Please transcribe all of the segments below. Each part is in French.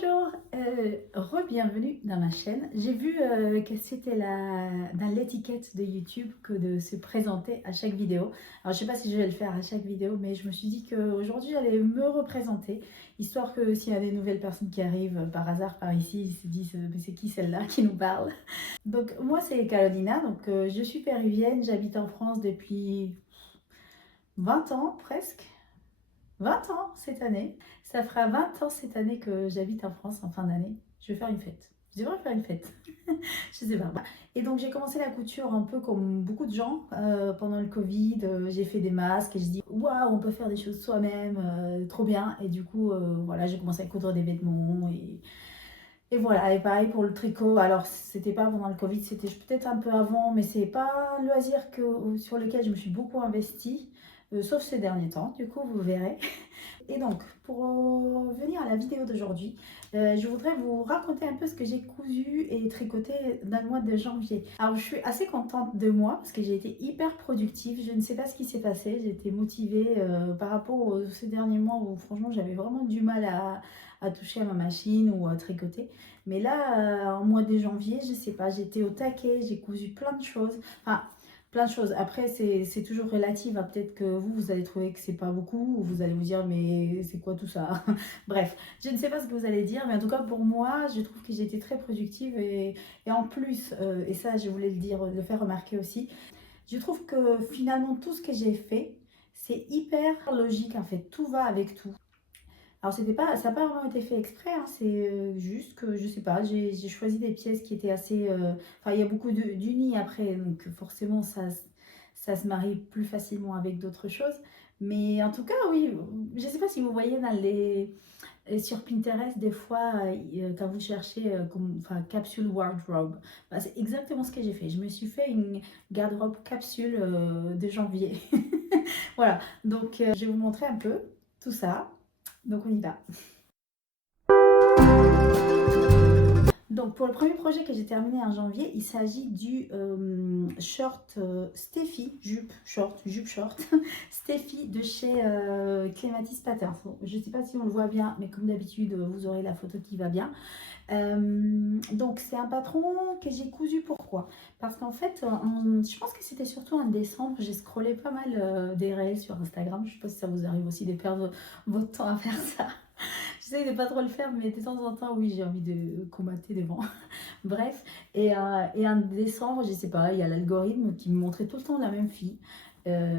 Bonjour, re-bienvenue dans ma chaîne. J'ai vu que c'était dans l'étiquette de YouTube que de se présenter à chaque vidéo. Alors je sais pas si je vais le faire à chaque vidéo, mais je me suis dit qu'aujourd'hui j'allais me représenter, histoire que s'il y a des nouvelles personnes qui arrivent par hasard par ici, ils se disent mais c'est qui celle-là qui nous parle? Donc moi c'est Carolina, donc je suis péruvienne, j'habite en France depuis 20 ans presque. 20 ans cette année. Ça fera 20 ans cette année que j'habite en France en fin d'année. Je vais faire une fête. Je devrais faire une fête. Je sais pas. Et donc j'ai commencé la couture un peu comme beaucoup de gens pendant le Covid. J'ai fait des masques et je dis waouh, on peut faire des choses soi-même, trop bien. Et du coup, voilà, j'ai commencé à coudre des vêtements et voilà. Et pareil pour le tricot. Alors c'était pas pendant le Covid, c'était peut-être un peu avant, mais c'est pas un loisir sur lequel je me suis beaucoup investie. Sauf ces derniers temps, du coup vous verrez. Et donc, pour venir à la vidéo d'aujourd'hui, je voudrais vous raconter un peu ce que j'ai cousu et tricoté dans le mois de janvier. Alors, je suis assez contente de moi parce que j'ai été hyper productive. Je ne sais pas ce qui s'est passé. J'ai été motivée par rapport aux ces derniers mois où franchement j'avais vraiment du mal à toucher à ma machine ou à tricoter. Mais là, en mois de janvier, je sais pas, j'étais au taquet, j'ai cousu plein de choses. Enfin, plein de choses. Après, c'est toujours relatif. Peut-être que vous allez trouver que c'est pas beaucoup, ou vous allez vous dire, mais c'est quoi tout ça? Bref, je ne sais pas ce que vous allez dire, mais en tout cas, pour moi, je trouve que j'ai été très productive et en plus, et ça, je voulais le dire, le faire remarquer aussi, je trouve que finalement, tout ce que j'ai fait, c'est hyper logique en fait. Tout va avec tout. Alors, c'était pas, ça n'a pas vraiment été fait exprès, hein, c'est juste que, je sais pas, j'ai choisi des pièces qui étaient assez... Enfin, il y a beaucoup d'unis après, donc forcément, ça se marie plus facilement avec d'autres choses. Mais en tout cas, oui, je sais pas si vous voyez sur Pinterest, des fois, quand vous cherchez enfin, capsule wardrobe, bah, c'est exactement ce que j'ai fait. Je me suis fait une garde-robe capsule de janvier. Voilà, donc je vais vous montrer un peu tout ça. Donc on y va. Donc pour le premier projet que j'ai terminé en janvier, il s'agit du short Steffi, jupe short, Steffi de chez Clematis Patterns. Je ne sais pas si on le voit bien, mais comme d'habitude, vous aurez la photo qui va bien. Donc c'est un patron que j'ai cousu. Pourquoi? Parce qu'en fait, je pense que c'était surtout en décembre, j'ai scrollé pas mal des réels sur Instagram. Je ne sais pas si ça vous arrive aussi de perdre votre temps à faire ça. J'essaie de pas trop le faire, mais de temps en temps, oui, j'ai envie de commater devant. Bref, et en décembre, je sais pas, il y a l'algorithme qui me montrait tout le temps la même fille.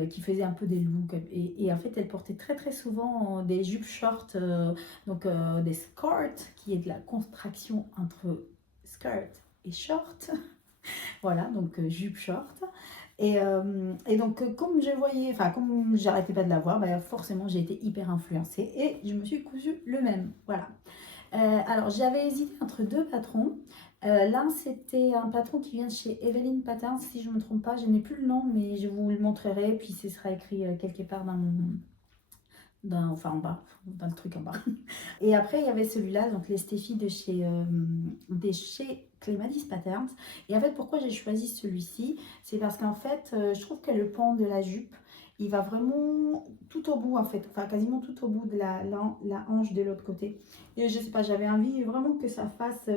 Qui faisait un peu des looks et en fait elle portait très très souvent des jupes short, donc des skirts, qui est de la contraction entre skirt et short. Voilà, donc jupe short. Et donc, comme je voyais, enfin, comme j'arrêtais pas de la voir, bah, forcément, j'ai été hyper influencée et je me suis cousu le même. Voilà. Alors, j'avais hésité entre deux patrons. L'un, c'était un patron qui vient de chez Evelyn Patterns, si je ne me trompe pas. Je n'ai plus le nom, mais je vous le montrerai. Puis, ce sera écrit quelque part enfin en bas, dans le truc en bas. Et après, il y avait celui-là, donc les Steffi de chez Clematis Patterns. Et en fait, pourquoi j'ai choisi celui-ci? C'est parce qu'en fait, je trouve que le pan de la jupe, il va vraiment tout au bout, en fait, enfin quasiment tout au bout de la hanche de l'autre côté. Et je sais pas, j'avais envie vraiment que ça fasse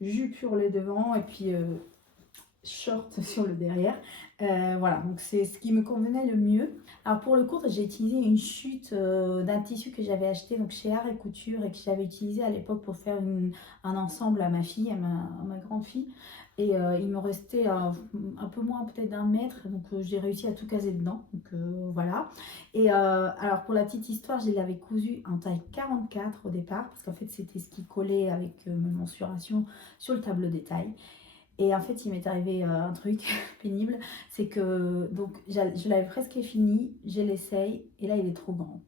jupe sur le devant et puis short sur le derrière. Voilà, donc c'est ce qui me convenait le mieux. Alors pour le court, j'ai utilisé une chute d'un tissu que j'avais acheté donc chez Art et Couture et que j'avais utilisé à l'époque pour faire un ensemble à ma fille, à ma grande fille. Et il me restait un peu moins peut-être d'un mètre, donc j'ai réussi à tout caser dedans. Donc voilà. Et alors pour la petite histoire, je l'avais cousu en taille 44 au départ, parce qu'en fait c'était ce qui collait avec mes mensurations sur le tableau des tailles. Et en fait, il m'est arrivé un truc pénible, c'est que donc je l'avais presque fini, je l'essaye et là il est trop grand.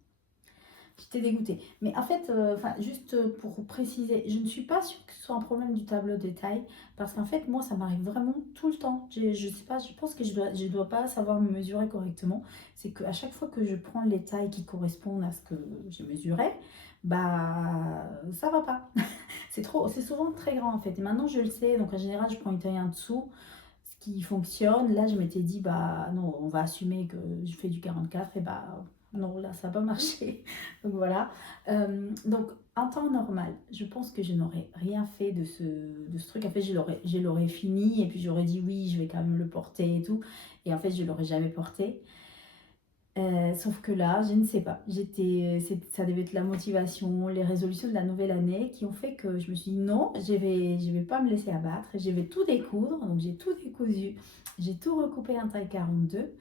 J'étais dégoûtée. Mais en fait, juste pour préciser, je ne suis pas sûre que ce soit un problème du tableau de taille parce qu'en fait, moi, ça m'arrive vraiment tout le temps. Je sais pas, je pense que je dois pas savoir me mesurer correctement. C'est qu'à chaque fois que je prends les tailles qui correspondent à ce que j'ai mesuré, bah ça va pas. C'est souvent très grand en fait. Et maintenant, je le sais, donc en général, je prends une taille en dessous, ce qui fonctionne. Là, je m'étais dit, bah non, on va assumer que je fais du 44 et bah non, là, ça n'a pas marché. Donc voilà. Donc, en temps normal, je pense que je n'aurais rien fait de ce truc. En fait, je l'aurais fini et puis j'aurais dit oui, je vais quand même le porter et tout. Et en fait, je ne l'aurais jamais porté. Sauf que là, je ne sais pas. Ça devait être la motivation, les résolutions de la nouvelle année qui ont fait que je me suis dit non, je vais pas me laisser abattre. Je vais tout découdre. Donc j'ai tout décousu. J'ai tout recoupé en taille 42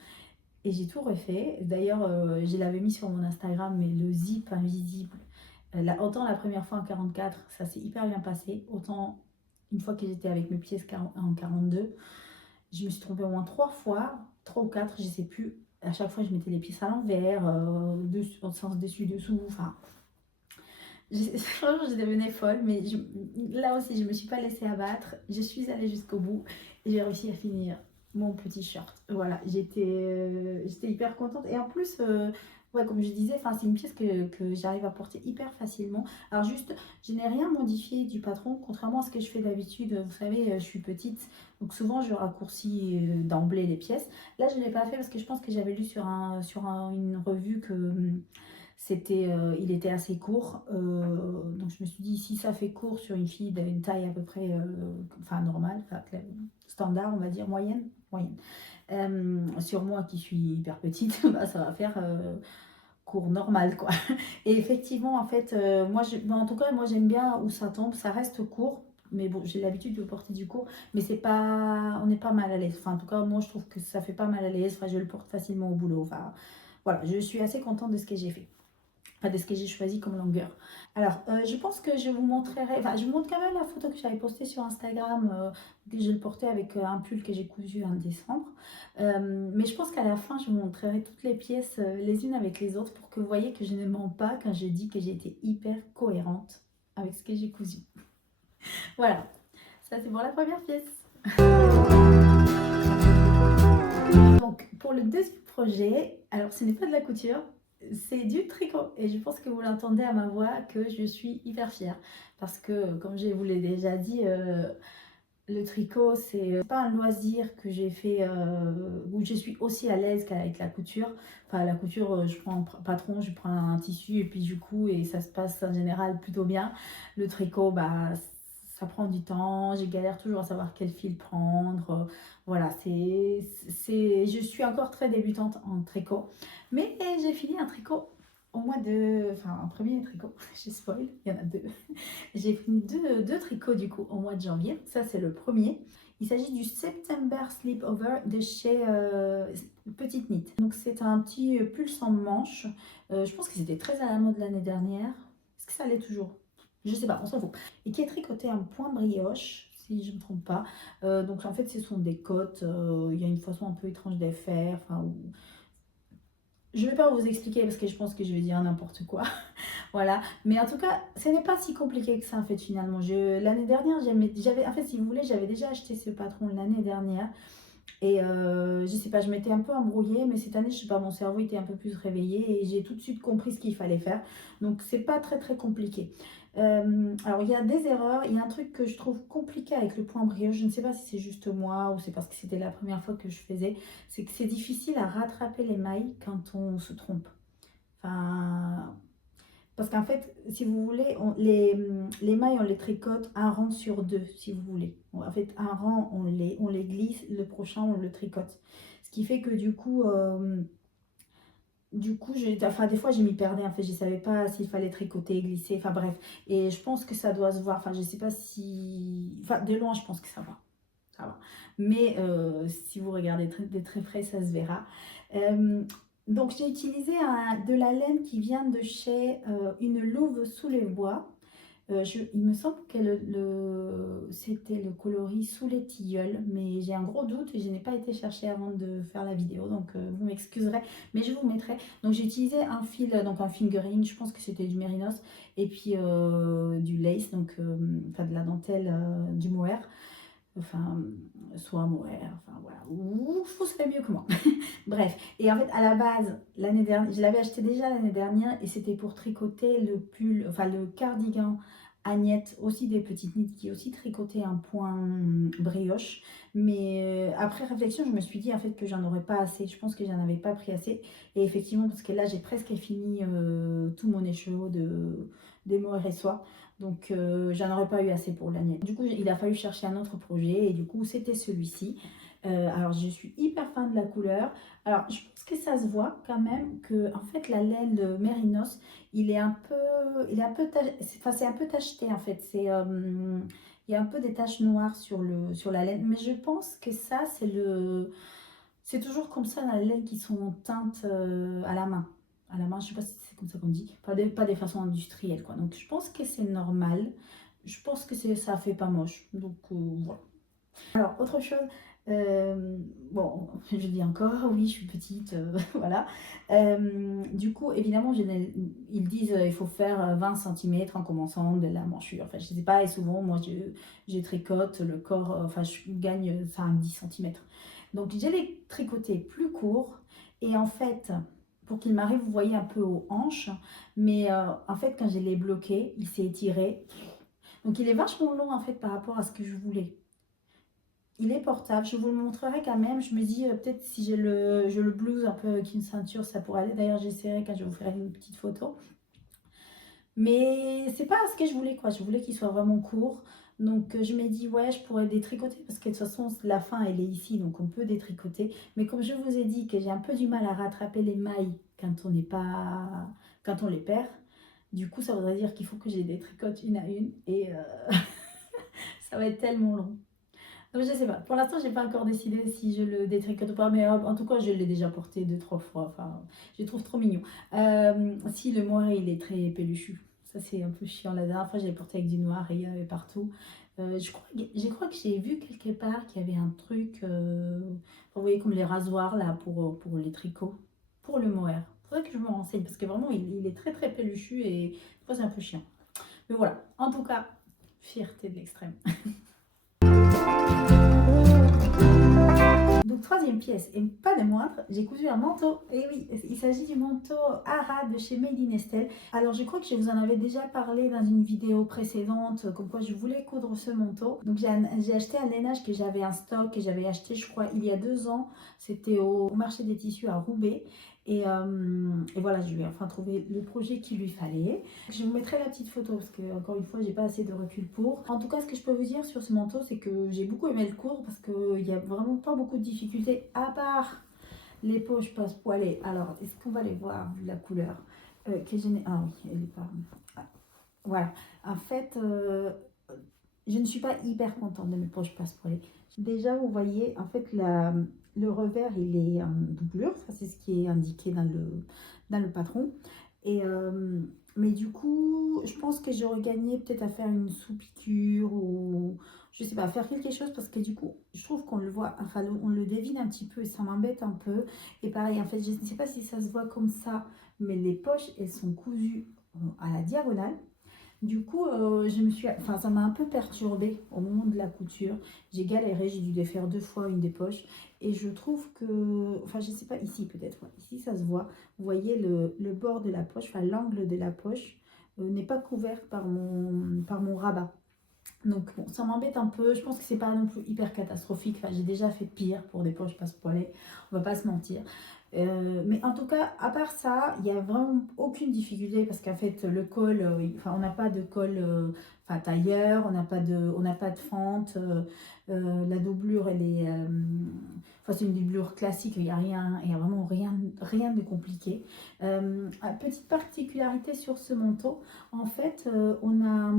et j'ai tout refait. D'ailleurs, je l'avais mis sur mon Instagram, mais le zip invisible. Autant la première fois en 44, ça s'est hyper bien passé. Autant une fois que j'étais avec mes pièces en 42, je me suis trompée au moins 3 fois, 3 ou 4, je sais plus. À chaque fois, je mettais les pièces à l'envers, dans le sens dessus-dessous. Enfin, franchement, je devenais folle, mais là aussi, je ne me suis pas laissée abattre. Je suis allée jusqu'au bout et j'ai réussi à finir mon petit short. Voilà, j'étais hyper contente. Et en plus, ouais, comme je disais, c'est une pièce que j'arrive à porter hyper facilement. Alors juste, je n'ai rien modifié du patron, contrairement à ce que je fais d'habitude. Vous savez, je suis petite, donc souvent je raccourcis d'emblée les pièces. Là, je ne l'ai pas fait parce que je pense que j'avais lu une revue que il était assez court. Donc je me suis dit, si ça fait court sur une fille d'une taille à peu près normale, standard, on va dire, moyenne. Sur moi qui suis hyper petite, bah, ça va faire court normal quoi. Et effectivement, en fait, en tout cas, moi j'aime bien où ça tombe, ça reste court. Mais bon, j'ai l'habitude de porter du court, mais on n'est pas mal à l'aise. Enfin, en tout cas, moi je trouve que ça fait pas mal à l'aise. Enfin, je le porte facilement au boulot. Enfin, voilà, je suis assez contente de ce que j'ai fait. Enfin, de ce que j'ai choisi comme longueur. Alors, je pense que je vous montrerai, je vous montre quand même la photo que j'avais postée sur Instagram, que je le portais avec un pull que j'ai cousu en décembre. Mais je pense qu'à la fin, je vous montrerai toutes les pièces les unes avec les autres pour que vous voyez que je ne mens pas quand je dis que j'ai été hyper cohérente avec ce que j'ai cousu. Voilà, ça c'est pour la première pièce. Donc, pour le deuxième projet, alors ce n'est pas de la couture, c'est du tricot. Et je pense que vous l'entendez à ma voix que je suis hyper fière. Parce que, comme je vous l'ai déjà dit, le tricot, c'est pas un loisir que j'ai fait où je suis aussi à l'aise qu'avec la couture. Enfin, la couture, je prends un patron, je prends un tissu et puis du coup, et ça se passe en général plutôt bien. Le tricot, bah, ça prend du temps, je galère toujours à savoir quel fil prendre. Voilà, je suis encore très débutante en tricot. Mais j'ai fini un tricot au mois de... Enfin, un premier tricot, j'ai spoil, il y en a deux. J'ai fini deux tricots du coup au mois de janvier. Ça, c'est le premier. Il s'agit du September Sleepover de chez Petite Knit. Donc, c'est un petit pull sans manche. Je pense que c'était très à la mode l'année dernière. Est-ce que ça l'est toujours? Je sais pas, on s'en fout. Et qui est tricoté en point brioche, si je ne me trompe pas. Donc, en fait, ce sont des côtes. Il y a une façon un peu étrange de les faire. Je ne vais pas vous expliquer parce que je pense que je vais dire n'importe quoi. Voilà, mais en tout cas, ce n'est pas si compliqué que ça en fait finalement. L'année dernière, en fait, si vous voulez, j'avais déjà acheté ce patron l'année dernière et je sais pas, je m'étais un peu embrouillée, mais cette année, je sais pas, mon cerveau était un peu plus réveillé et j'ai tout de suite compris ce qu'il fallait faire. Donc, c'est pas très très compliqué. Alors, il y a des erreurs, il y a un truc que je trouve compliqué avec le point brioche. Je ne sais pas si c'est juste moi ou c'est parce que c'était la première fois que je faisais. C'est que c'est difficile à rattraper les mailles quand on se trompe. Enfin, parce qu'en fait, si vous voulez, les mailles, on les tricote un rang sur deux, si vous voulez. En fait, un rang, on les glisse, le prochain, on le tricote. Ce qui fait que des fois, je m'y perdais. En fait, je ne savais pas s'il fallait tricoter, glisser, enfin bref. Et je pense que ça doit se voir. Enfin, je ne sais pas si... Enfin, de loin, je pense que ça va. Ça va. Mais si vous regardez de très près, ça se verra. Euh, donc j'ai utilisé de la laine qui vient de chez Une Louve sous les bois. Il me semble que c'était le coloris Sous les tilleuls, mais j'ai un gros doute et je n'ai pas été chercher avant de faire la vidéo, donc vous m'excuserez, mais je vous mettrai. Donc j'ai utilisé un fil, donc un fingering, je pense que c'était du mérinos, et puis du lace, donc de la dentelle du mohair. Enfin, soit mohair, enfin voilà, vous savez mieux que moi. Bref, et en fait, à la base, l'année dernière, je l'avais acheté déjà l'année dernière et c'était pour tricoter le pull, enfin le cardigan Agnette, aussi des petites nids qui aussi tricoté un point brioche. Mais après réflexion, je me suis dit en fait que j'en aurais pas assez. Je pense que j'en avais pas pris assez. Et effectivement, parce que là, j'ai presque fini tout mon écheveau des mohair et soie. Donc, j'en aurais pas eu assez pour l'agnette. Du coup, il a fallu chercher un autre projet. Et du coup, c'était celui-ci. Alors, je suis hyper fan de la couleur. Alors, je pense que ça se voit quand même que, en fait, la laine de Mérinos, il est un peu, enfin, c'est un peu tacheté en fait. Il y a un peu des taches noires sur la laine, mais je pense que ça, c'est toujours comme ça dans les laines qui sont teintes à la main. À la main, je sais pas si c'est comme ça qu'on dit, pas des façons industrielles quoi. Donc, je pense que c'est normal. Je pense que ça fait pas moche. Donc, voilà. Alors, autre chose, bon, je dis encore, oui, je suis petite, voilà. Du coup, évidemment, ils disent il faut faire 20 cm en commençant de la manchure. Enfin, je sais pas, et souvent, moi, je tricote le corps, enfin, je gagne 5-10 cm. Donc, j'ai les tricotés plus courts, et en fait, pour qu'il m'arrive, vous voyez, un peu aux hanches, mais en fait, quand je l'ai bloqué, il s'est étiré. Donc, il est vachement long, en fait, par rapport à ce que je voulais. Il est portable, je vous le montrerai quand même. Je me dis peut-être si je le blouse un peu avec une ceinture, ça pourrait aller. D'ailleurs, j'essaierai quand je vous ferai une petite photo. Mais c'est pas ce que je voulais quoi. Je voulais qu'il soit vraiment court. Donc je m'ai dit ouais, je pourrais détricoter parce que de toute façon la fin elle est ici, donc on peut détricoter. Mais comme je vous ai dit que j'ai un peu du mal à rattraper les mailles quand on n'est pas, quand on les perd. Du coup, ça voudrait dire qu'il faut que je les détricote une à une et ça va être tellement long. Donc, je sais pas. Pour l'instant, j'ai pas encore décidé si je le détricote ou pas, mais en tout cas, je l'ai déjà porté 2-3 fois. Enfin, je le trouve trop mignon. Si le mohair, il est très peluchu. Ça, c'est un peu chiant. La dernière fois, je l'ai porté avec du noir et il y avait partout. Je crois que j'ai vu quelque part qu'il y avait un truc, vous voyez, comme les rasoirs là pour les tricots, pour le mohair. Faudrait que je me renseigne parce que vraiment, il est très très peluchu et des fois, c'est un peu chiant. Mais voilà. En tout cas, fierté de l'extrême. Donc troisième pièce, et pas des moindres, j'ai cousu un manteau. Et oui, il s'agit du manteau Ara de chez Made in Estelle. Alors je crois que je vous en avais déjà parlé dans une vidéo précédente, comme quoi je voulais coudre ce manteau. Donc j'ai acheté un lainage que j'avais en stock, que j'avais acheté je crois il y a 2 ans. C'était au marché des tissus à Roubaix. Et voilà, je lui ai enfin trouvé le projet qu'il lui fallait. Je vous mettrai la petite photo parce que, encore une fois, j'ai pas assez de recul pour. En tout cas, ce que je peux vous dire sur ce manteau, c'est que j'ai beaucoup aimé le coudre parce qu'il n'y a vraiment pas beaucoup de difficultés à part les poches passe-poilées. Alors, est-ce qu'on va les voir vu la couleur que je n'ai... Ah oui, elle est pas... Ah, voilà. En fait, je ne suis pas hyper contente de mes poches passe-poilées. Déjà, vous voyez, en fait, le revers, il est en doublure. Ça, c'est ce qui est indiqué dans le patron. Et, mais du coup, je pense que j'aurais gagné peut-être à faire une sous-piqûre ou je sais pas, faire quelque chose parce que du coup, je trouve qu'on le voit, enfin, on le devine un petit peu et ça m'embête un peu. Et pareil, en fait, je ne sais pas si ça se voit comme ça, mais les poches, elles sont cousues à la diagonale. Du coup, enfin, ça m'a un peu perturbée au moment de la couture. J'ai galéré, j'ai dû défaire 2 fois une des poches. Et je trouve que, enfin, je sais pas, ici peut-être, ouais, ici ça se voit. Vous voyez le bord de la poche, enfin l'angle de la poche n'est pas couvert par mon rabat. Donc bon, ça m'embête un peu. Je pense que c'est pas non plus hyper catastrophique. Enfin, j'ai déjà fait pire pour des poches passe-poilées, on va pas se mentir. Mais en tout cas, à part ça, il n'y a vraiment aucune difficulté parce qu'en fait, le col, enfin, on n'a pas de col enfin, tailleur, on n'a pas de fente. La doublure, elle est, enfin, c'est une doublure classique, il n'y a rien, il y a vraiment rien de compliqué. Petite particularité sur ce manteau, en fait, on a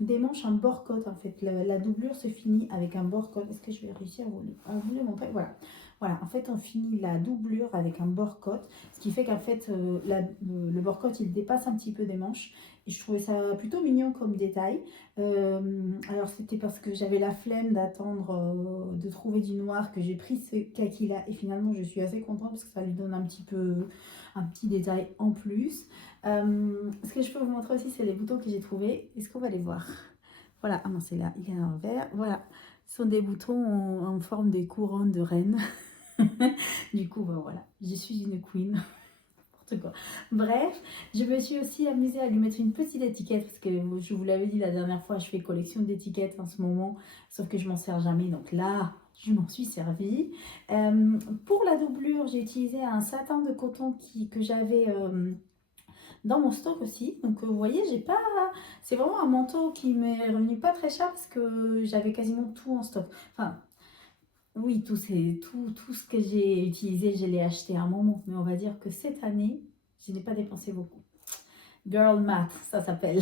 des manches en bord-côte. En fait, la doublure se finit avec un bord-côte. Est-ce que je vais réussir à vous le montrer? Voilà. Voilà, en fait, on finit la doublure avec un bord-côte, ce qui fait qu'en fait, le bord-côte, il dépasse un petit peu des manches. Et je trouvais ça plutôt mignon comme détail. Alors, c'était parce que j'avais la flemme d'attendre de trouver du noir que j'ai pris ce kaki-là. Et finalement, je suis assez contente parce que ça lui donne un petit détail en plus. Ce que je peux vous montrer aussi, c'est les boutons que j'ai trouvés. Est-ce qu'on va les voir? Voilà, ah non, c'est là, il y a un vert. Voilà, ce sont des boutons en forme de couronne de reine. Du coup, voilà, je suis une queen. n'importe quoi. Bref, je me suis aussi amusée à lui mettre une petite étiquette parce que je vous l'avais dit la dernière fois, je fais collection d'étiquettes en ce moment, sauf que je m'en sers jamais. Donc là, je m'en suis servie. Pour la doublure, j'ai utilisé un satin de coton que j'avais dans mon stock aussi. Donc vous voyez, j'ai pas. C'est vraiment un manteau qui m'est revenu pas très cher parce que j'avais quasiment tout en stock. Enfin, oui, tout ce que j'ai utilisé, je l'ai acheté à un moment. Mais on va dire que cette année, je n'ai pas dépensé beaucoup. Girl math, ça s'appelle.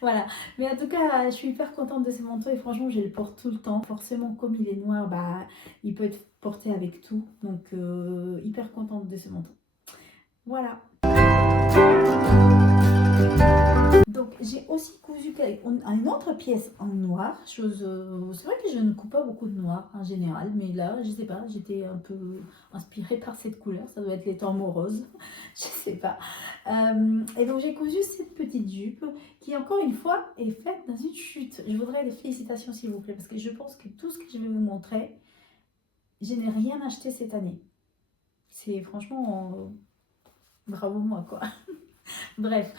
Voilà. Mais en tout cas, je suis hyper contente de ce manteau et franchement, je le porte tout le temps. Forcément, comme il est noir, bah, il peut être porté avec tout. Donc, hyper contente de ce manteau. Voilà. Donc j'ai aussi cousu une autre pièce en noir. C'est vrai que je ne coupe pas beaucoup de noir en général, mais là, je sais pas, j'étais un peu inspirée par cette couleur. Ça doit être les temps moroses, je sais pas. Et donc j'ai cousu cette petite jupe qui, encore une fois, est faite dans une chute. Je voudrais des félicitations, s'il vous plaît, parce que je pense que tout ce que je vais vous montrer, je n'ai rien acheté cette année. C'est franchement, bravo moi, quoi. Bref,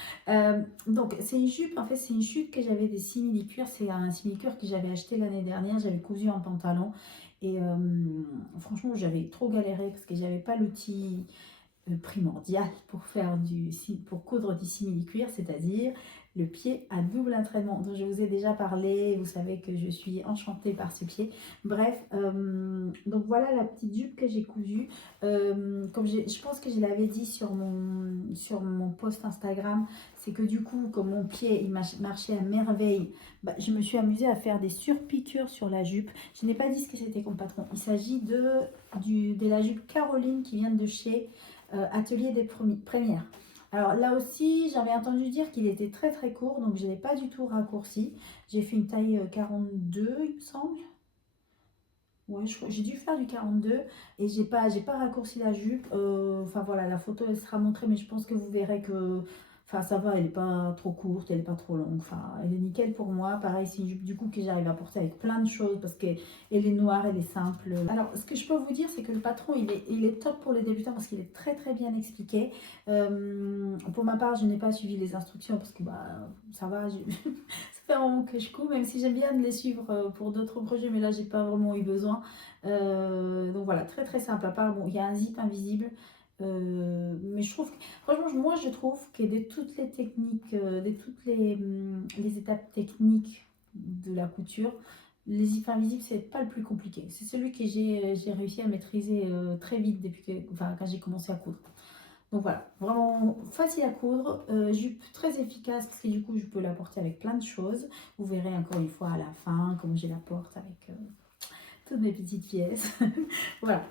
donc c'est une jupe, en fait c'est une jupe que j'avais des simili-cuir, c'est un simili-cuir que j'avais acheté l'année dernière, j'avais cousu un pantalon et franchement j'avais trop galéré parce que j'avais pas l'outil primordial pour coudre du simili-cuir, c'est-à-dire le pied à double entraînement dont je vous ai déjà parlé. Vous savez que je suis enchantée par ce pied. Bref, donc voilà la petite jupe que j'ai cousue. Comme je pense que je l'avais dit sur mon post Instagram, c'est que du coup, comme mon pied il marchait à merveille, bah, je me suis amusée à faire des surpiqûres sur la jupe. Je n'ai pas dit ce que c'était comme patron. Il s'agit de la jupe Caroline qui vient de chez Atelier des Premières. Alors là aussi, j'avais entendu dire qu'il était très très court, donc je ne l'ai pas du tout raccourci. J'ai fait une taille 42, il me semble. Ouais, j'ai dû faire du 42 et j'ai pas raccourci la jupe. Enfin voilà, la photo elle sera montrée, mais je pense que vous verrez que enfin ça va, elle n'est pas trop courte, elle n'est pas trop longue. Enfin, elle est nickel pour moi. Pareil, c'est une jupe du coup que j'arrive à porter avec plein de choses parce qu'elle est noire, elle est simple. Alors, ce que je peux vous dire, c'est que le patron il est top pour les débutants parce qu'il est très très bien expliqué. Pour ma part, je n'ai pas suivi les instructions parce que bah ça va. Ça fait un moment que je couds, même si j'aime bien de les suivre pour d'autres projets, mais là j'ai pas vraiment eu besoin. Donc voilà, très très simple. À part, bon, il y a un zip invisible, mais je trouve, franchement, moi je trouve que de toutes les techniques, de toutes les étapes techniques de la couture, les zips invisibles, c'est pas le plus compliqué. C'est celui que j'ai réussi à maîtriser très vite enfin, quand j'ai commencé à coudre. Donc voilà, vraiment facile à coudre, jupe très efficace parce que du coup je peux la porter avec plein de choses. Vous verrez encore une fois à la fin comment je la porte avec toutes mes petites pièces. Voilà.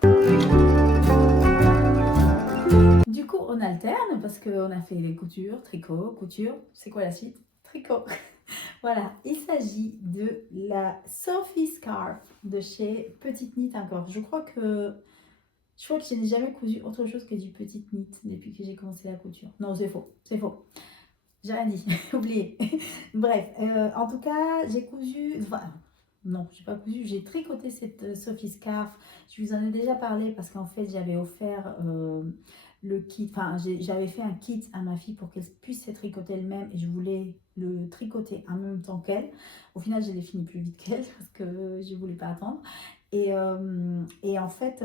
Du coup on alterne parce qu'on a fait les coutures, tricot, couture. C'est quoi la suite? Tricot. Voilà, il s'agit de la Sophie Scarf de chez Petite Knit encore. Je crois que je n'ai jamais cousu autre chose que du petit knit depuis que j'ai commencé la couture. Non, c'est faux, c'est faux. J'ai rien dit, oublié. Bref, en tout cas, j'ai cousu... Enfin, non, j'ai pas cousu, j'ai tricoté cette Sophie Scarf. Je vous en ai déjà parlé parce qu'en fait, j'avais offert le kit... Enfin, j'avais fait un kit à ma fille pour qu'elle puisse se tricoter elle-même et je voulais le tricoter en même temps qu'elle. Au final, je l'ai fini plus vite qu'elle parce que je voulais pas attendre. Et en fait,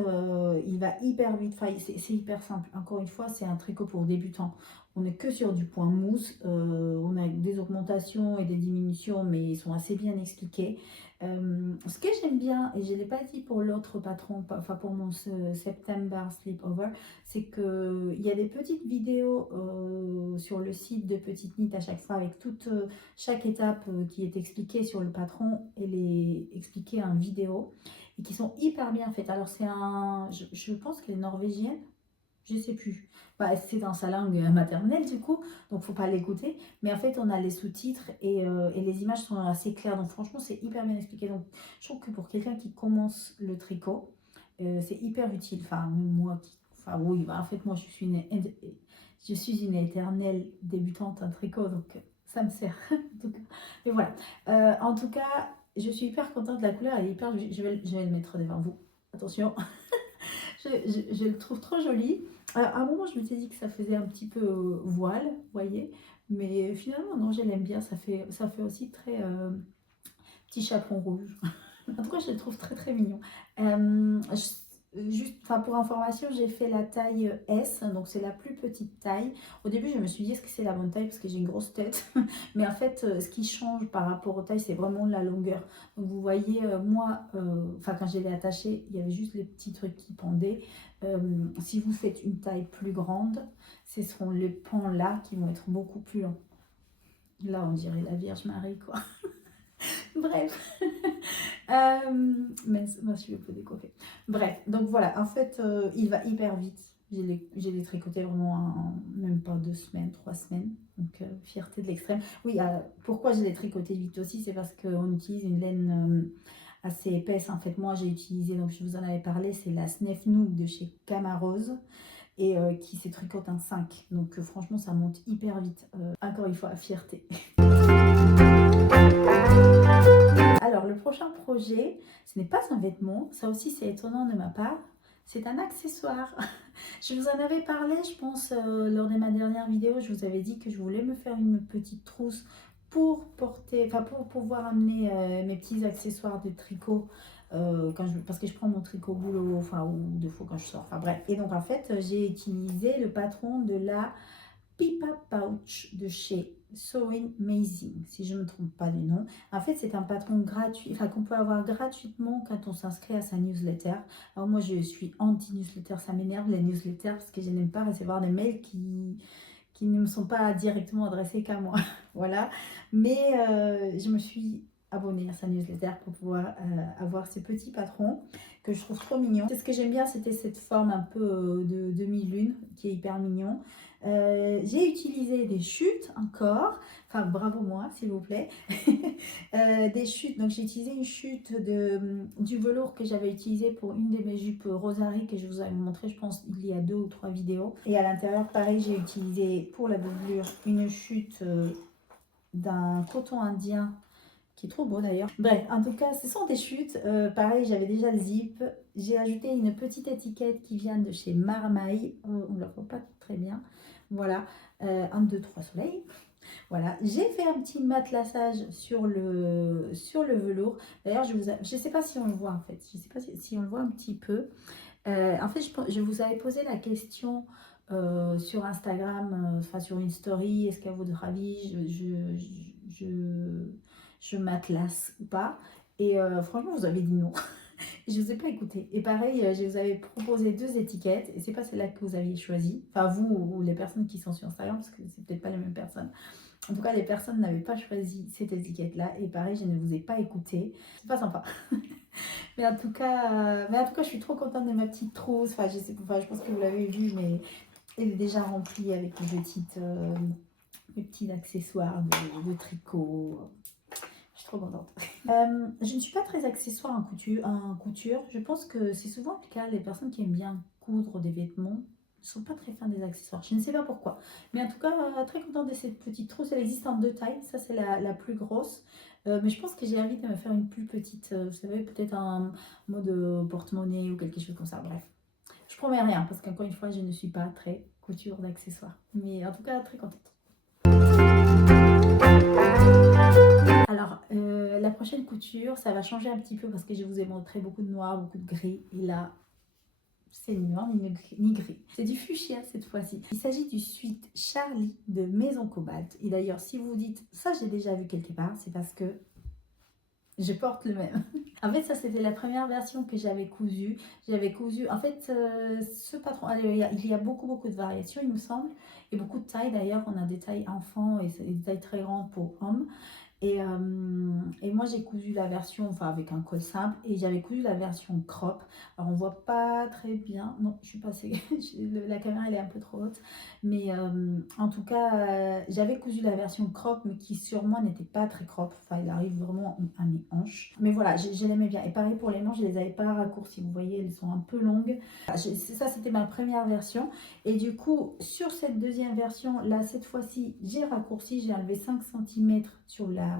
il va hyper vite, enfin, c'est hyper simple. Encore une fois, c'est un tricot pour débutants. On n'est que sur du point mousse. On a des augmentations et des diminutions, mais ils sont assez bien expliqués. Ce que j'aime bien, et je ne l'ai pas dit pour l'autre patron, enfin pour mon September Sleepover, c'est qu'il y a des petites vidéos sur le site de Petite Knit à chaque fois avec chaque étape qui est expliquée sur le patron. Elle est expliquée en vidéo et qui sont hyper bien faites. Alors c'est je pense qu'elle est norvégienne, je sais plus. Bah, c'est dans sa langue maternelle du coup, donc faut pas l'écouter. Mais en fait on a les sous-titres et les images sont assez claires. Donc franchement c'est hyper bien expliqué. Donc je trouve que pour quelqu'un qui commence le tricot, c'est hyper utile. Enfin moi enfin oui, bah, en fait moi je suis une éternelle débutante en tricot, donc ça me sert. Donc, mais voilà. En tout cas, je suis hyper contente de la couleur, elle est hyper jolie. Je vais le mettre devant vous. Attention, je le trouve trop joli. À un moment, je m'étais dit que ça faisait un petit peu voile, vous voyez, mais finalement, non, je l'aime bien. Ça fait aussi très petit chaperon rouge. En tout cas, je le trouve très très mignon. Juste, enfin, pour information, j'ai fait la taille S, donc c'est la plus petite taille. Au début, je me suis dit est-ce que c'est la bonne taille parce que j'ai une grosse tête. Mais en fait, ce qui change par rapport aux tailles, c'est vraiment la longueur. Donc vous voyez, moi, enfin quand je l'ai attaché, il y avait juste les petits trucs qui pendaient. Si vous faites une taille plus grande, ce seront les pans là qui vont être beaucoup plus longs. Là, on dirait la Vierge Marie, quoi. Bref. Mais moi, je vais pas décoiffer. Bref, donc voilà, en fait, il va hyper vite. J'ai les tricotés vraiment en même pas 2 semaines, 3 semaines. Donc, fierté de l'extrême. Oui, pourquoi je les tricoté vite aussi, c'est parce qu'on utilise une laine assez épaisse. En fait, moi, j'ai utilisé, donc je vous en avais parlé, c'est la Snef Nook de chez Camarose et qui se tricote en 5. Donc, franchement, ça monte hyper vite. Encore une fois, fierté. Alors, le prochain projet, ce n'est pas un vêtement, ça aussi c'est étonnant de ma part, c'est un accessoire. Je vous en avais parlé, je pense, lors de ma dernière vidéo, je vous avais dit que je voulais me faire une petite trousse pour porter, enfin pour pouvoir amener mes petits accessoires de tricot parce que je prends mon tricot au boulot, enfin ou deux fois quand je sors, enfin bref. Et donc en fait, j'ai utilisé le patron de la Pipa Pouch de chez Sewing Amazing, si je ne me trompe pas du nom. En fait, c'est un patron gratuit, enfin qu'on peut avoir gratuitement quand on s'inscrit à sa newsletter. Alors moi, je suis anti-newsletter, ça m'énerve les newsletters parce que je n'aime pas recevoir des mails qui ne me sont pas directement adressés qu'à moi. Voilà. Mais je me suis abonnée à sa newsletter pour pouvoir avoir ce petit patron que je trouve trop mignon. C'est ce que j'aime bien, c'était cette forme un peu de demi-lune qui est hyper mignon. J'ai utilisé des chutes encore, enfin bravo moi s'il vous plaît, des chutes, donc j'ai utilisé une chute du velours que j'avais utilisé pour une de mes jupes Rosary que je vous avais montré je pense il y a 2 ou 3 vidéos, et à l'intérieur pareil j'ai utilisé pour la doublure une chute d'un coton indien qui est trop beau d'ailleurs. Bref, en tout cas, ce sont des chutes. Pareil, j'avais déjà le zip. J'ai ajouté une petite étiquette qui vient de chez Marmaille. On ne la voit pas très bien. Voilà, 1, 2, 3 soleils. Voilà, j'ai fait un petit matelassage sur le velours. D'ailleurs, je ne sais pas si on le voit en fait. Je ne sais pas si on le voit un petit peu. En fait, je vous avais posé la question sur Instagram, enfin sur une story. Est-ce qu'à votre avis, je matelasse ou pas? Et franchement, vous avez dit non. Je ne vous ai pas écouté. Et pareil, je vous avais proposé 2 étiquettes. Et c'est pas celle-là que vous aviez choisie. Enfin, vous ou les personnes qui sont sur Instagram, parce que c'est peut-être pas les mêmes personnes. En tout cas, les personnes n'avaient pas choisi cette étiquette-là. Et pareil, je ne vous ai pas écouté. C'est pas sympa. Mais en tout cas, je suis trop contente de ma petite trousse. Enfin, je pense que vous l'avez vu, mais elle est déjà remplie avec mes petits accessoires de tricot. Je suis trop contente. Je ne suis pas très accessoire en couture. Je pense que c'est souvent le cas, les personnes qui aiment bien coudre des vêtements ne sont pas très fans des accessoires. Je ne sais pas pourquoi. Mais en tout cas, très contente de cette petite trousse. Elle existe en 2 tailles. Ça, c'est la plus grosse. Mais je pense que j'ai envie de me faire une plus petite. Vous savez, peut-être un mode porte-monnaie ou quelque chose comme ça. Bref, je promets rien parce qu'encore une fois, je ne suis pas très couture d'accessoires. Mais en tout cas, très contente. Alors, la prochaine couture, ça va changer un petit peu parce que je vous ai montré beaucoup de noir, beaucoup de gris. Et là, c'est ni noir ni gris. C'est du fuchsia cette fois-ci. Il s'agit du suite Charlie de Maison Cobalt. Et d'ailleurs, si vous vous dites, ça j'ai déjà vu quelque part, c'est parce que je porte le même. En fait, ça c'était la première version que j'avais cousue. En fait, ce patron, allez, il y a beaucoup de variations, il me semble. Et beaucoup de tailles d'ailleurs. On a des tailles enfants et des tailles très grandes pour hommes. Et moi j'ai cousu la version, enfin avec un col simple, et j'avais cousu la version crop. Alors on voit pas très bien, non je suis passée, la caméra elle est un peu trop haute, mais en tout cas j'avais cousu la version crop mais qui sur moi n'était pas très crop, enfin il arrive vraiment à mes hanches. Mais voilà, je l'aimais bien, et pareil pour les manches, je les avais pas raccourcies, vous voyez elles sont un peu longues. Ça c'était ma première version, et du coup sur cette deuxième version là, cette fois-ci j'ai raccourci, j'ai enlevé 5 cm sur la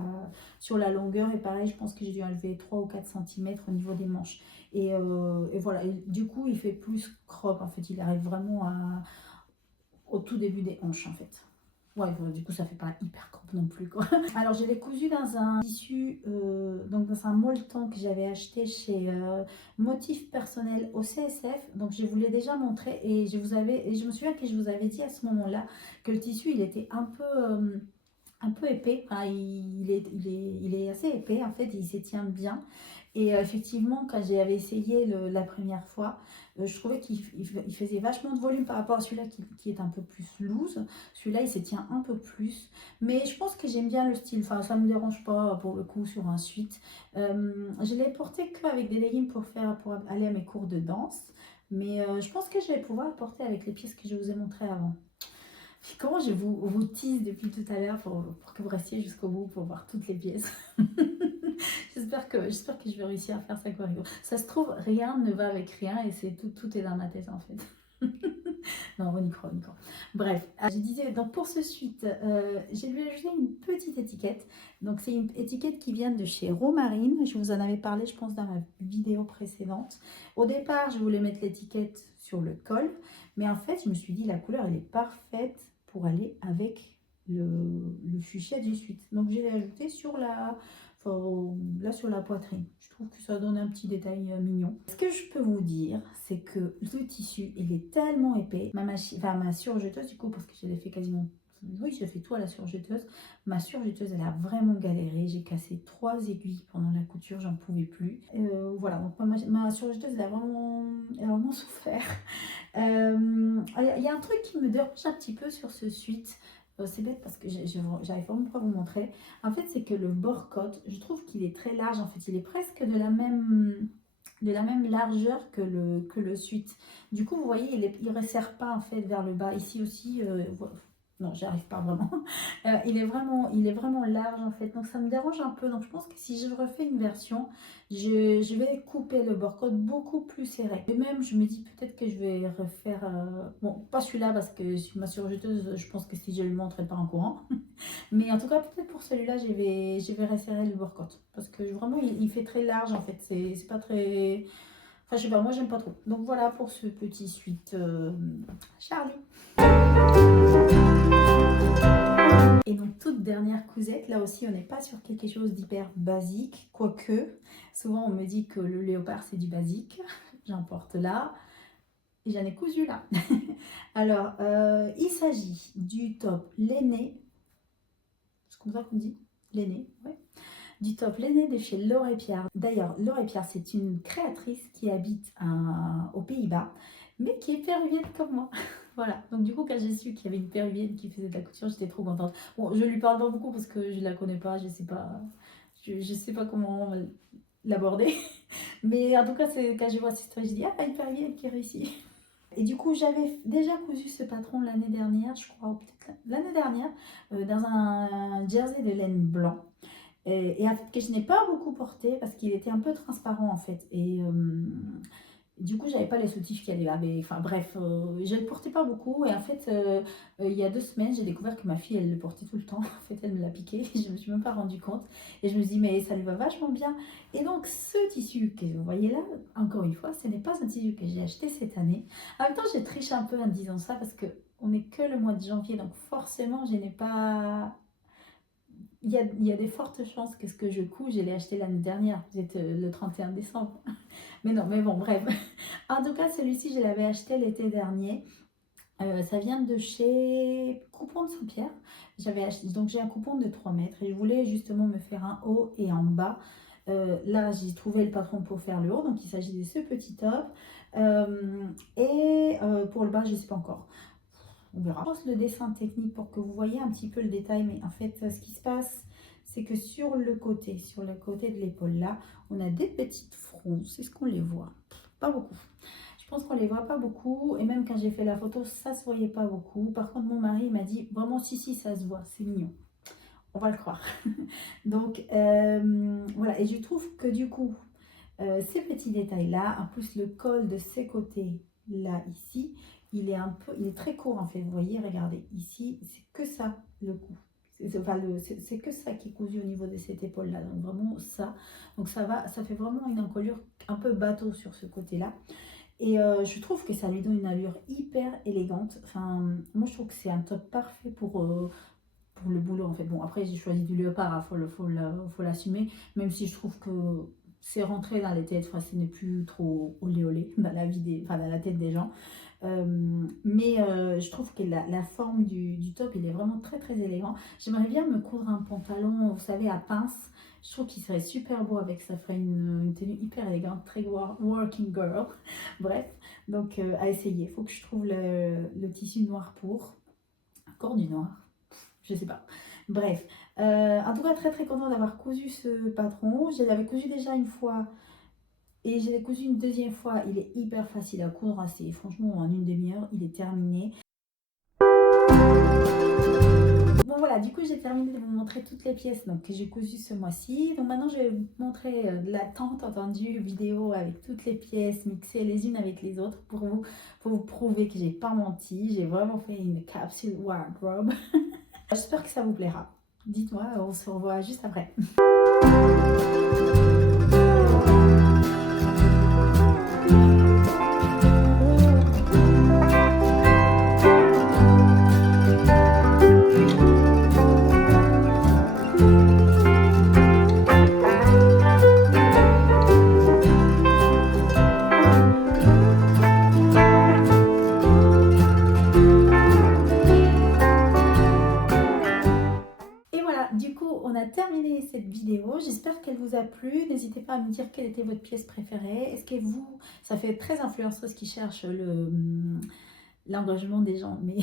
sur la longueur. Et pareil, je pense que j'ai dû enlever 3 ou 4 centimètres au niveau des manches. Et voilà, et du coup, il fait plus crop, en fait. Il arrive vraiment au tout début des hanches, en fait. Ouais, du coup, ça fait pas hyper crop non plus, quoi. Alors, je l'ai cousu dans un tissu, donc dans un molleton que j'avais acheté chez Motif Personnel au CSF. Donc, je vous l'ai déjà montré et je me souviens que je vous avais dit à ce moment-là que le tissu, il était un peu épais. Enfin, il est assez épais, en fait, il s'étient bien. Et effectivement, quand j'avais essayé la première fois, je trouvais qu'il faisait vachement de volume par rapport à celui-là qui est un peu plus loose. Celui-là, il se tient un peu plus. Mais je pense que j'aime bien le style. Enfin, ça ne me dérange pas pour le coup sur un suite. Je l'ai porté qu'avec des leggings pour aller à mes cours de danse. Mais je pense que je vais pouvoir le porter avec les pièces que je vous ai montrées avant. Puis comment je vous tease depuis tout à l'heure pour que vous restiez jusqu'au bout pour voir toutes les pièces. J'espère que je vais réussir à faire ça correctement. Ça se trouve, rien ne va avec rien et tout est dans ma tête en fait. Non, on y croit, on y croit. Bref, je disais, donc pour ce suite, j'ai lui ajouté une petite étiquette. Donc c'est une étiquette qui vient de chez Romarine. Je vous en avais parlé, je pense, dans ma vidéo précédente. Au départ, je voulais mettre l'étiquette sur le col. Mais en fait, je me suis dit, la couleur, elle est parfaite pour aller avec le fuchsia du suite. Donc je l'ai ajouté sur là sur la poitrine. Je trouve que ça donne un petit détail mignon. Ce que je peux vous dire, c'est que le tissu, il est tellement épais. Ma surjeteuse, du coup, parce que je l'ai fait quasiment... Oui, je fais tout à la surjeteuse. Ma surjeteuse, elle a vraiment galéré. J'ai cassé 3 aiguilles pendant la couture, j'en pouvais plus. Voilà, donc ma surjeteuse, elle a vraiment souffert. Il y a un truc qui me dérange un petit peu sur ce suite. C'est bête parce que j'arrive vraiment pas à vous montrer. En fait, c'est que le bord-côte, je trouve qu'il est très large. En fait, il est presque de la même largeur que le suite. Du coup, vous voyez, il ne resserre pas en fait vers le bas. Ici aussi, non, j'y arrive pas vraiment. Il est vraiment large en fait. Donc, ça me dérange un peu. Donc, je pense que si je refais une version, je vais couper le bord-côte beaucoup plus serré. Et même, je me dis peut-être que je vais refaire... bon, pas celui-là parce que sur ma surjeteuse, je pense que si je le montre, elle part en courant. Mais en tout cas, peut-être pour celui-là, je vais resserrer le bord-côte. Parce que vraiment, il fait très large en fait. C'est pas très... Enfin, je sais pas, moi, j'aime pas trop. Donc, voilà pour ce petit suite Charlie. Et donc, toute dernière cousette, là aussi, on n'est pas sur quelque chose d'hyper basique, quoique, souvent on me dit que le léopard c'est du basique, j'en porte là, et j'en ai cousu là. Alors, il s'agit du top L'aîné, c'est comme ça qu'on dit, L'aîné, ouais. Du top L'aîné de chez Laure Pierre. D'ailleurs, Laure Pierre, c'est une créatrice qui habite aux Pays-Bas, mais qui est péruvienne comme moi. Voilà, donc du coup, quand j'ai su qu'il y avait une péruvienne qui faisait de la couture, j'étais trop contente. Bon, je lui parle pas beaucoup parce que je la connais pas, je sais pas comment l'aborder. Mais en tout cas, c'est quand je vois cette histoire, je dis, ah, une péruvienne qui réussit. Et du coup, j'avais déjà cousu ce patron l'année dernière, je crois, ou peut-être l'année dernière, dans un jersey de laine blanc. Et en fait, que je n'ai pas beaucoup porté parce qu'il était un peu transparent en fait. Et du coup, j'avais pas les soutifs qui allaient avec. Enfin bref, je ne le portais pas beaucoup. Et en fait, il y a 2 semaines, j'ai découvert que ma fille, elle le portait tout le temps. En fait, elle me l'a piqué. Je me suis même pas rendu compte. Et je me suis dit, mais ça lui va vachement bien. Et donc, ce tissu que vous voyez là, encore une fois, ce n'est pas un tissu que j'ai acheté cette année. En même temps, j'ai triché un peu en disant ça parce que on n'est que le mois de janvier. Donc, forcément, je n'ai pas... Il y a des fortes chances que ce que je couds, je l'ai acheté l'année dernière, peut-être le 31 décembre. Mais non, mais bon, bref. En tout cas, celui-ci, je l'avais acheté l'été dernier. Ça vient de chez Coupon de Saint-Pierre. Donc j'ai un coupon de 3 mètres et je voulais justement me faire un haut et un bas. Là, j'ai trouvé le patron pour faire le haut, donc il s'agit de ce petit top. Pour le bas, je ne sais pas encore. On verra. Je pense le dessin technique pour que vous voyez un petit peu le détail, mais en fait, ce qui se passe, c'est que sur le côté de l'épaule là, on a des petites fronces. Est-ce qu'on les voit? Pas beaucoup. Je pense qu'on les voit pas beaucoup, et même quand j'ai fait la photo, ça se voyait pas beaucoup. Par contre, mon mari m'a dit vraiment si ça se voit, c'est mignon. On va le croire. Donc voilà, et je trouve que du coup, ces petits détails là, en plus le col de ces côtés là ici, il est très court en fait. Vous voyez, regardez ici, c'est que ça le cou. Enfin, c'est que ça qui est cousu au niveau de cette épaule-là. Donc vraiment ça. Donc ça fait vraiment une encolure un peu bateau sur ce côté-là. Et je trouve que ça lui donne une allure hyper élégante. Enfin, moi je trouve que c'est un top parfait pour le boulot en fait. Bon, après j'ai choisi du léopard, hein, faut l'assumer, même si je trouve que c'est rentré dans les têtes, enfin, ce n'est plus trop olé olé dans la vie enfin, dans la tête des gens. Mais je trouve que la forme du top, il est vraiment très très élégant. J'aimerais bien me coudre un pantalon, vous savez, à pince. Je trouve qu'il serait super beau avec, ça ferait une tenue hyper élégante, très working girl. Bref, donc à essayer. Il faut que je trouve le tissu noir pour. Encore du noir, je sais pas. Bref, en tout cas très très contente d'avoir cousu ce patron. Je l'avais cousu déjà une fois et je l'ai cousu une deuxième fois. Il est hyper facile à coudre, hein. C'est franchement en une demi-heure, il est terminé. Bon voilà, du coup j'ai terminé de vous montrer toutes les pièces donc, que j'ai cousues ce mois-ci. Donc maintenant je vais vous montrer la tant entendue vidéo avec toutes les pièces mixées les unes avec les autres pour vous prouver que j'ai pas menti. J'ai vraiment fait une capsule wardrobe. J'espère que ça vous plaira. Dites-moi, on se revoit juste après. Du coup, on a terminé cette vidéo. J'espère qu'elle vous a plu. N'hésitez pas à me dire quelle était votre pièce préférée. Est-ce que vous, ça fait très influenceuse qui cherche l'engagement des gens, mais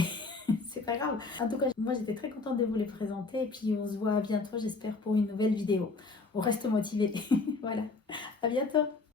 c'est pas grave. En tout cas, moi j'étais très contente de vous les présenter et puis on se voit bientôt, j'espère, pour une nouvelle vidéo. On reste motivé. Voilà, à bientôt.